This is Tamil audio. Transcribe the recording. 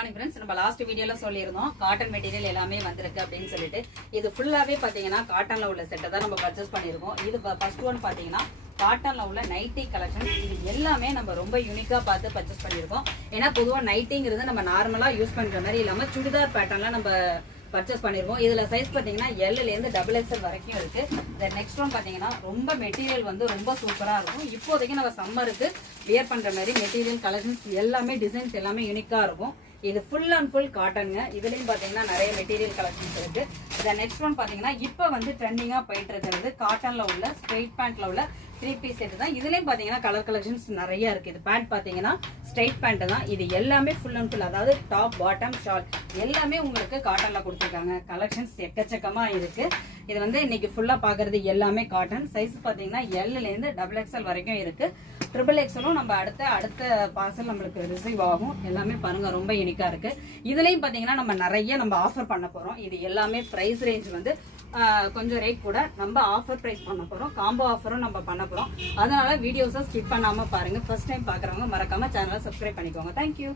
Morning friends. நம்ம லாஸ்ட் வீடியோல சொல்லியிருந்தோம் காட்டன் மெட்டீரியல் எல்லாமே வந்திருக்கு அப்படின்னு சொல்லிட்டு. இது ஃபுல்லாவே பாத்தீங்கன்னா காட்டன்ல உள்ள செட்டை தான் நம்ம பர்ச்சேஸ் பண்ணிருக்கோம். இது ஃபர்ஸ்ட் ஒன் பாத்தீங்கன்னா காட்டன்ல உள்ள நைட்டி கலெக்ஷன். இது எல்லாமே நம்ம ரொம்ப யூனிக்கா பார்த்து பர்ச்சேஸ் பண்ணிருக்கோம். ஏன்னா பொதுவா நைட்டிங்கிறது நம்ம நார்மலா யூஸ் பண்ற மாதிரி இல்லாம சுடிதார் பேட்டர்ன்ல நம்ம பர்ச்சேஸ் பண்ணிருக்கோம். இதுல சைஸ் பாத்தீங்கன்னா எல்ல இருந்து XXL வரைக்கும் இருக்கு. நெக்ஸ்ட் ஒன் பாத்தீங்கன்னா ரொம்ப மெட்டீரியல் வந்து ரொம்ப சூப்பரா இருக்கும். இப்போதைக்கு நம்ம சம்மருக்கு வியர் பண்ற மாதிரி மெட்டீரியல் கலெக்ஷன்ஸ் எல்லாமே டிசைன்ஸ் எல்லாமே யூனிக்கா இருக்கும். இது ஃபுல் அண்ட் ஃபுல் காட்டனுங்க. இதுலயும் பாத்தீங்கன்னா நிறைய மெட்டீரியல் கலெக்ஷன்ஸ் இருக்கு. நெக்ஸ்ட் ஒன் பாத்தீங்கன்னா இப்ப வந்து ட்ரெண்டிங்கா போயிட்டு இருக்கிறது காட்டன்ல உள்ள ஸ்ட்ரெயிட் பேண்ட்ல உள்ள 3 பீஸ் செட் தான். இதுலயும் பாத்தீங்கன்னா கலர் கலெக்ஷன்ஸ் நிறைய இருக்கு. இது பேண்ட் பாத்தீங்கன்னா ஸ்ட்ரெயிட் பேண்ட் தான். இது எல்லாமே ஃபுல் அண்ட் ஃபுல், அதாவது டாப் பாட்டம் ஷால் எல்லாமே உங்களுக்கு காட்டன்ல கொடுத்துருக்காங்க. கலெக்ஷன்ஸ் எக்கச்சக்கமா இருக்கு. இது வந்து இன்னைக்கு ஃபுல்லா பாக்குறது எல்லாமே காட்டன். சைஸ் பாத்தீங்கன்னா எல்ல இருந்து XXL வரைக்கும் இருக்கு. XXLம் நம்ம அடுத்த பார்சல் நம்மளுக்கு ரிசீவ் ஆகும். எல்லாமே பாருங்க ரொம்ப யூனிக்கா இருக்கு. இதுலயும் பாத்தீங்கன்னா நம்ம ஆஃபர் பண்ண போறோம். இது எல்லாமே பிரைஸ் ரேஞ்ச் வந்து கொஞ்சம் ரேட் கூட நம்ம ஆஃபர் பிரைஸ் பண்ண போறோம். காம்போ ஆஃபரும் நம்ம பண்ண போறோம். அதனால வீடியோஸை ஸ்கிப் பண்ணாம பாருங்க. ஃபர்ஸ்ட் டைம் பாக்குறவங்க மறக்காம சேனலை சப்ஸ்கிரைப் பண்ணிக்கோங்க. தேங்க்யூ.